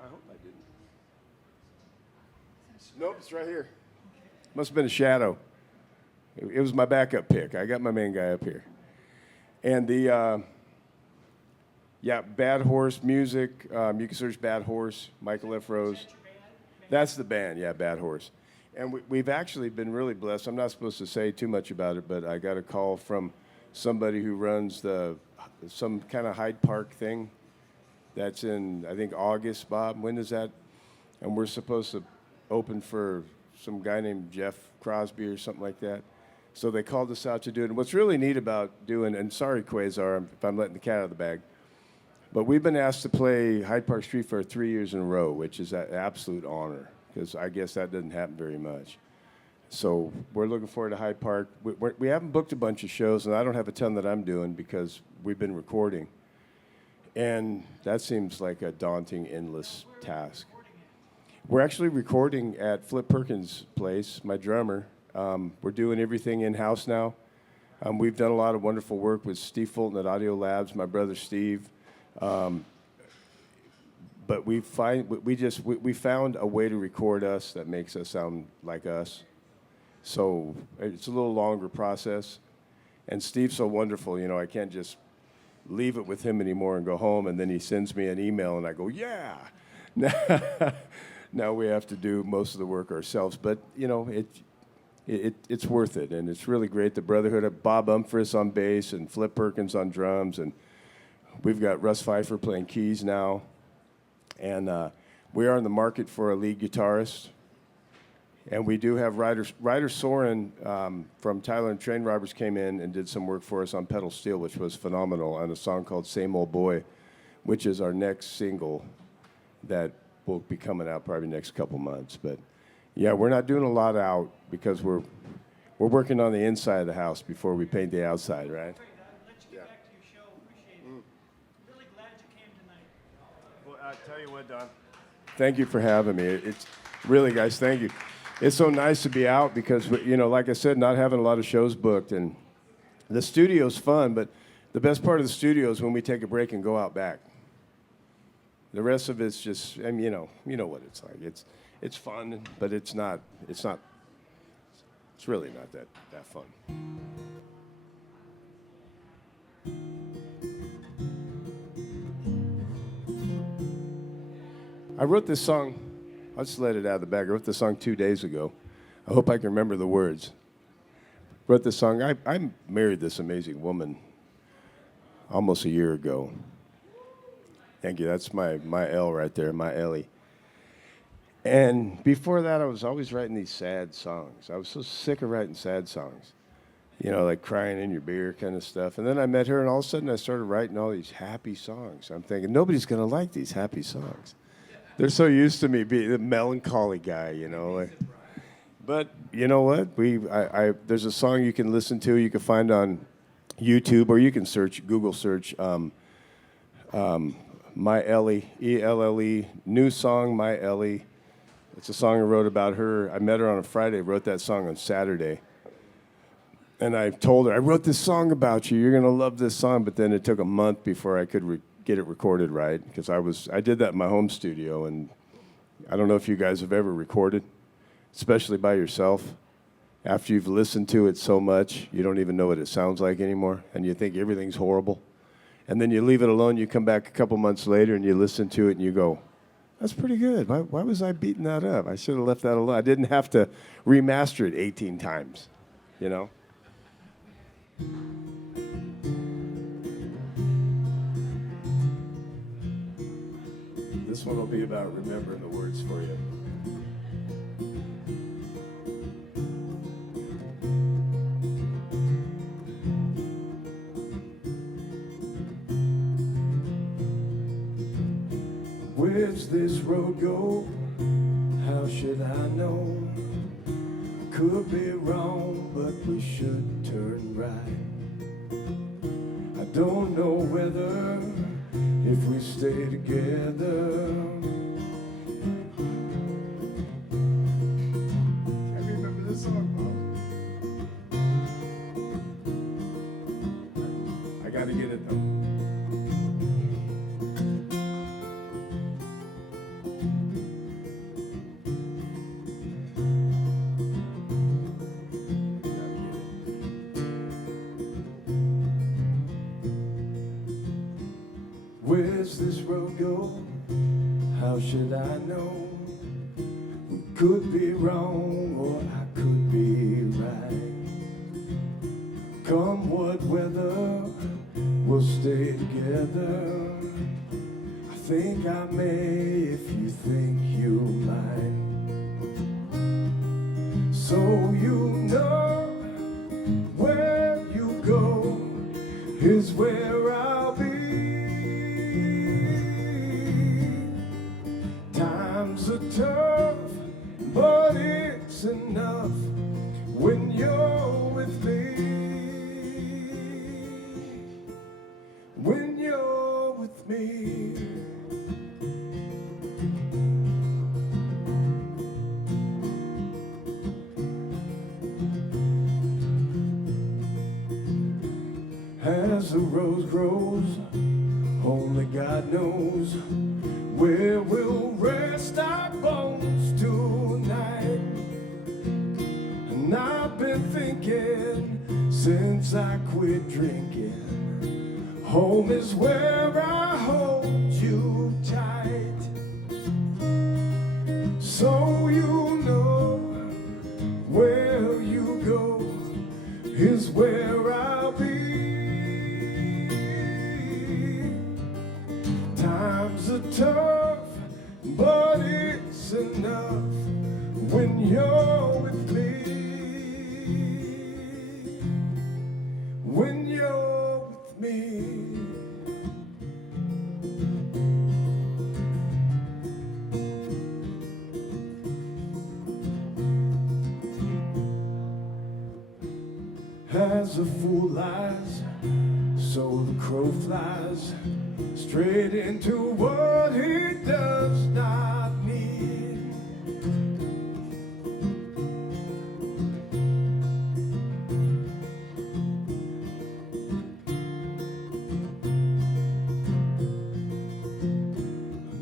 hope I didn't. Nope, it's right here. Must have been a shadow. It was my backup pick. I got my main guy up here. And Bad Horse music. You can search Bad Horse, Michael F. Rose. That's the band, yeah, Bad Horse. And we've actually been really blessed. I'm not supposed to say too much about it, but I got a call from somebody who runs some kind of Hyde Park thing. That's in, I think, August, Bob. When is that? And we're supposed to open for some guy named Jeff Crosby or something like that. So they called us out to do it. And what's really neat about doing, and sorry, Quasar, if I'm letting the cat out of the bag, but we've been asked to play Hyde Park Street Fair 3 years in a row, which is an absolute honor, because I guess that doesn't happen very much. So we're looking forward to Hyde Park. We haven't booked a bunch of shows, and I don't have a ton that I'm doing because we've been recording. And that seems like a daunting, endless task. We're actually recording at Flip Perkins' place, my drummer. We're doing everything in-house now. We've done a lot of wonderful work with Steve Fulton at Audio Labs, my brother Steve. But we found a way to record us that makes us sound like us. So it's a little longer process. And Steve's so wonderful, you know, I can't just leave it with him anymore and go home, and then he sends me an email and I go, yeah. Now we have to do most of the work ourselves. But, you know, it's worth it, and it's really great. The brotherhood of Bob Umphris on bass and Flip Perkins on drums, and we've got Russ Pfeiffer playing keys now. And we are in the market for a lead guitarist. And we do have Ryder Soren from Tyler and Train Robbers came in and did some work for us on pedal steel, which was phenomenal, on a song called Same Old Boy, which is our next single that will be coming out probably next couple months. But yeah, we're not doing a lot out because we're working on the inside of the house before we paint the outside, right? Let's get back to your show. Appreciate it. Really glad you came tonight. Well, I'll tell you what, Don. Thank you for having me. It's really, guys, thank you. It's so nice to be out because, you know, like I said, not having a lot of shows booked, and the studio's fun, but the best part of the studio is when we take a break and go out back. The rest of it's just, I mean, you know what it's like. It's fun, but it's really not that fun. I wrote this song, I'll just let it out of the bag. I wrote this song 2 days ago. I hope I can remember the words. Wrote this song, I married this amazing woman almost a year ago. Thank you. That's my L right there, my Ellie. And before that, I was always writing these sad songs. I was so sick of writing sad songs, you know, like crying in your beer kind of stuff. And then I met her, and all of a sudden I started writing all these happy songs. I'm thinking, nobody's going to like these happy songs. They're so used to me being the melancholy guy, you know. But you know what? There's a song you can listen to, you can find on YouTube, or you can Google search My Ellie, E-L-L-E, new song, My Ellie. It's a song I wrote about her. I met her on a Friday, wrote that song on Saturday. And I told her, I wrote this song about you. You're going to love this song. But then it took a month before I could get it recorded right, because I did that in my home studio. And I don't know if you guys have ever recorded, especially by yourself. After you've listened to it so much, you don't even know what it sounds like anymore, and you think everything's horrible. And then you leave it alone, you come back a couple months later, and you listen to it, and you go, that's pretty good. Why was I beating that up? I should have left that alone. I didn't have to remaster it 18 times, you know? This one will be about remembering the words for you. Where's this road go? How should I know? Could be wrong, but we should turn right. I don't know whether if we stay together. I remember this song, Bob. I gotta get it though. Where's this road go? How should I know? We could be wrong, or I could be right. Come what weather, we'll stay together. I think I may if you think you might. So you know where you go is where I'll be. Times are tough, but it's enough when you're with me. When you're with me. As the rose grows, only God knows where we'll rest our bones tonight. And I've been thinking since I quit drinking, home is where I hold you tight. So you know where you go is where I'll be. Times are tough, but it's enough when you're with me. When you're with me. As the fool lies, so the crow flies straight into what he does not need.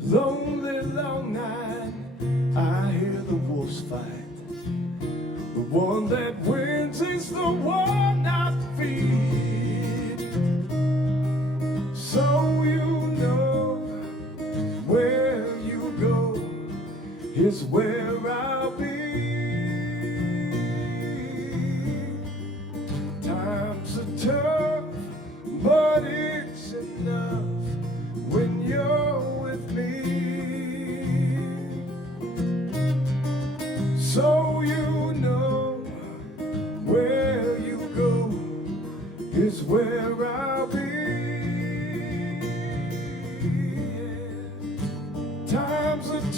Lonely long night, I hear the wolves fight. The one that wins is the one I feed. So you know where you go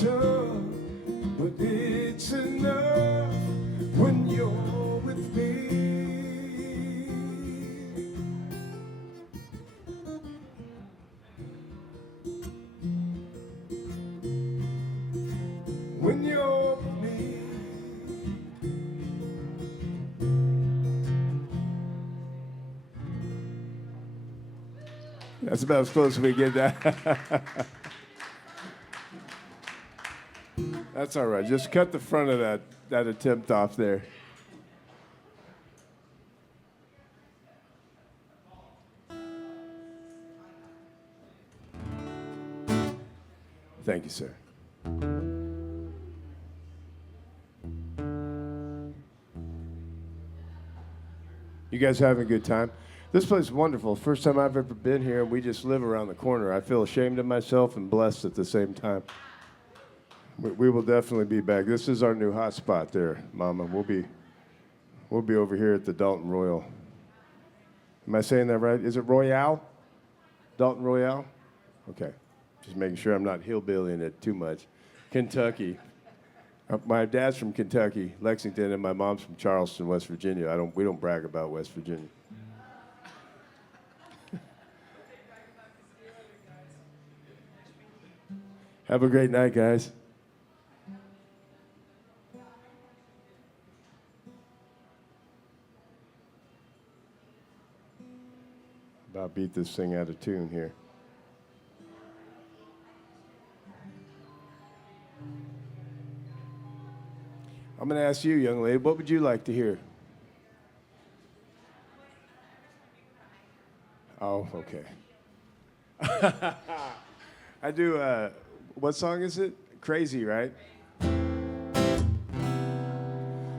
tough, but it's enough when you're with me. When you're with me. That's about as close as we get that. That's all right. Just cut the front of that attempt off there. Thank you, sir. You guys having a good time? This place is wonderful. First time I've ever been here, and we just live around the corner. I feel ashamed of myself and blessed at the same time. We will definitely be back. This is our new hot spot there, Mama. We'll be over here at the Dalton Royal. Am I saying that right? Is it Royale? Dalton Royal? Okay. Just making sure I'm not hillbillying it too much. Kentucky. My dad's from Kentucky, Lexington, and my mom's from Charleston, West Virginia. We don't brag about West Virginia. Have a great night, guys. About beat this thing out of tune here. I'm going to ask you, young lady, what would you like to hear? Oh, okay. I do, what song is it? Crazy, right?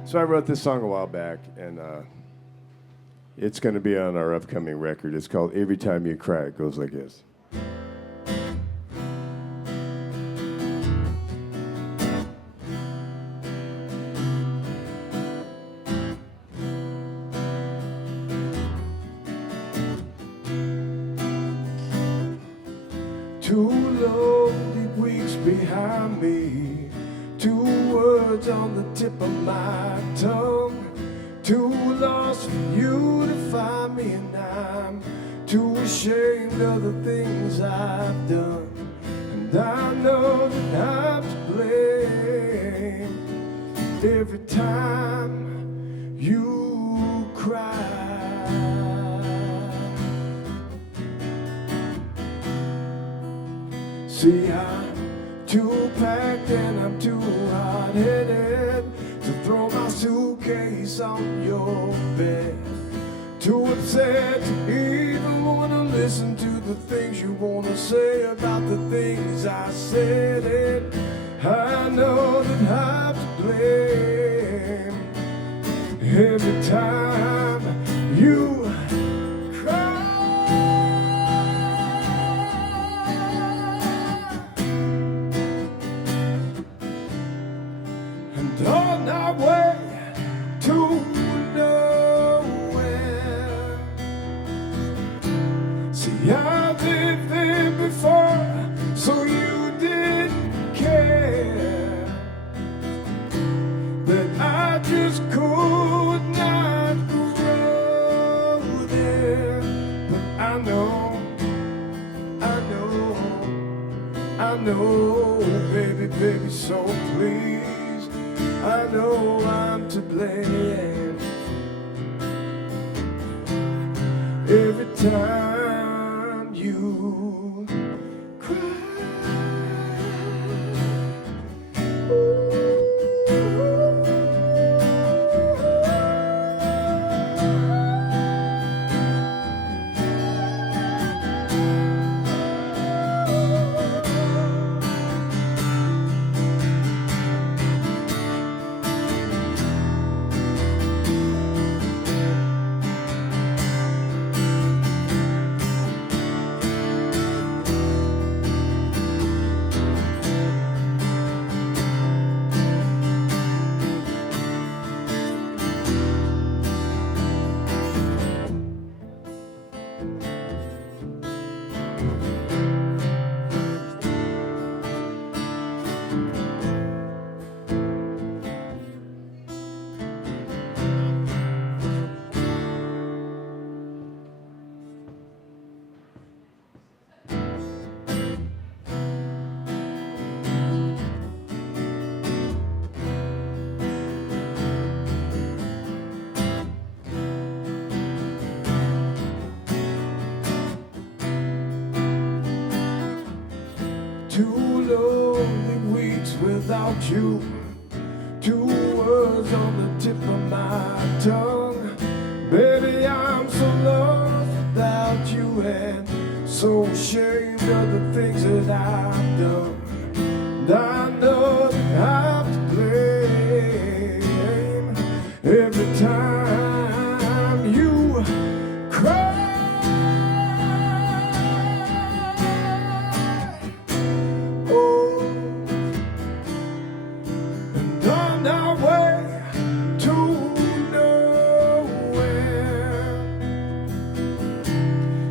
So I wrote this song a while back, and it's going to be on our upcoming record. It's called Every Time You Cry. It goes like this. Two lonely weeks behind me, two words on the tip of my tongue, too lost for you to find me, and I'm too ashamed of the things I've done, and I know that I'm to blame every time you cry. See, I'm too packed and I'm too hard-headed to throw my suitcase on your bed. Too upset to even want to listen to the things you want to say about the things I said. And I know that I'm to blame every time you on our way to nowhere. See, I've been there before, so you didn't care that I just could not grow there. But I know, baby, so please, I know I'm to blame every time you cry. without you. Two words on the tip of my tongue. Baby, I'm so lost without you, and so ashamed of the things that I've done. And I know that I have to blame every time you cry. Oh, and on our way to nowhere.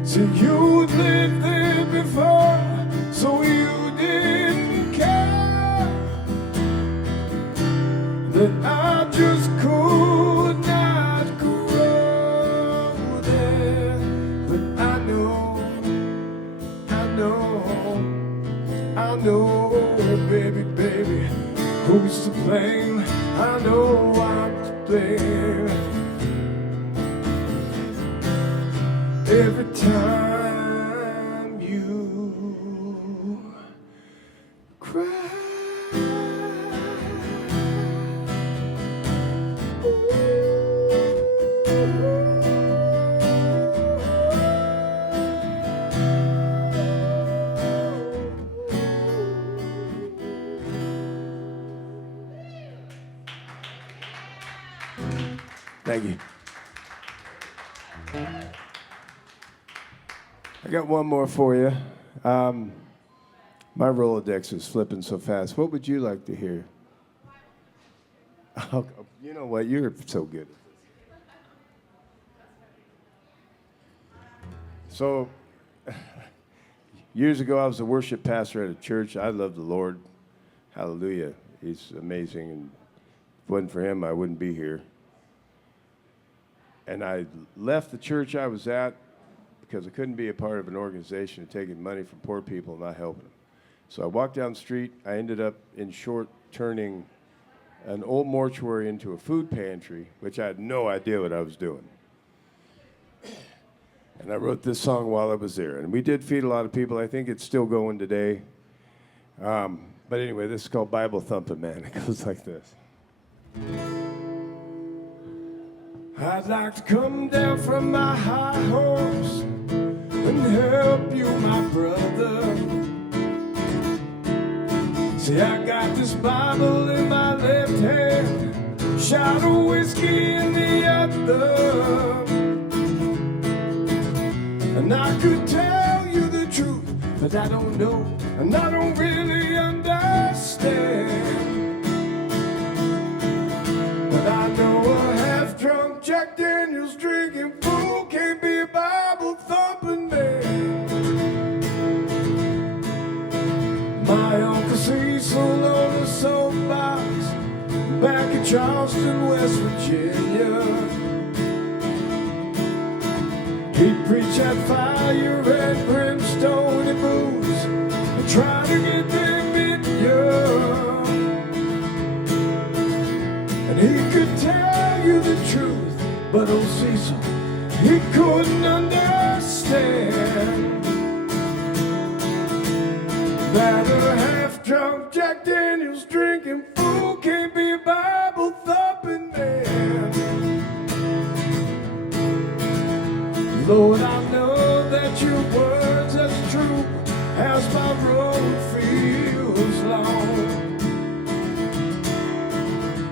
See, you lived there before, so you didn't care that I just could not grow there. But I know, baby, who's to blame? I know I'm to blame. Every time you cry. Thank you. I got one more for you. My Rolodex is flipping so fast. What would you like to hear? Oh, you know what? You're so good. So, years ago, I was a worship pastor at a church. I love the Lord. Hallelujah. He's amazing. And if it wasn't for him, I wouldn't be here. And I left the church I was at because I couldn't be a part of an organization taking money from poor people and not helping them. So I walked down the street. I ended up, in short, turning an old mortuary into a food pantry, which I had no idea what I was doing. And I wrote this song while I was there. And we did feed a lot of people. I think it's still going today. But anyway, this is called Bible Thumping, man. It goes like this. I'd like to come down from my high horse and help you, my brother. See, I got this Bible in my left hand, shot of whiskey in the other. And I could tell you the truth, but I don't know, and I don't really understand. But I know a half-drunk Jack Daniels drinking fool can't be a Bible thumping man. My Uncle Cecil on a soapbox back in Charleston, West Virginia. He preached at fire and brimstone and booze and tried to get them in young. And he could tell you the truth, but old Cecil, he couldn't understand that a half-drunk Jack Daniels drinking fool can't be a Bible thumping man. Lord, I know that your words are true as my road feels long.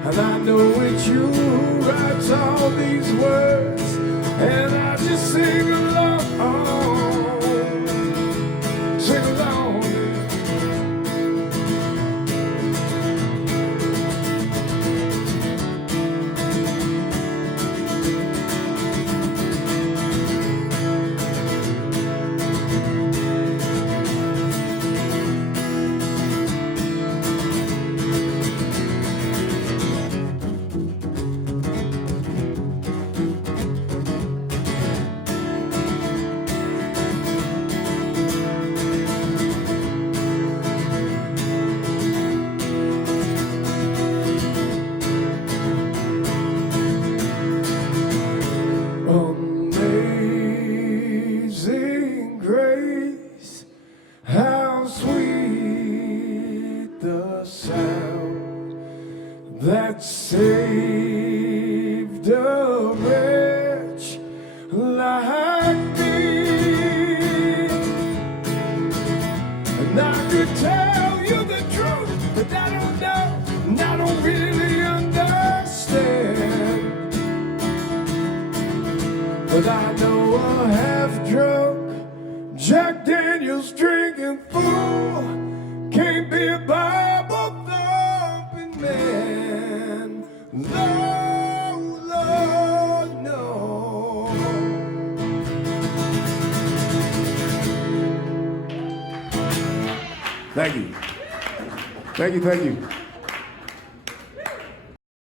And I know it's you who writes all these words, and I just sing along, sing along. Amazing grace, how sweet the sound that saved a wretch like me. And I could tell you the truth, but I don't know, and I don't really understand. But I know a half-drunk, Jack Daniels drinking fool can't be a Bible-thumping man. Lord, Lord, no. Thank you. Thank you, thank you.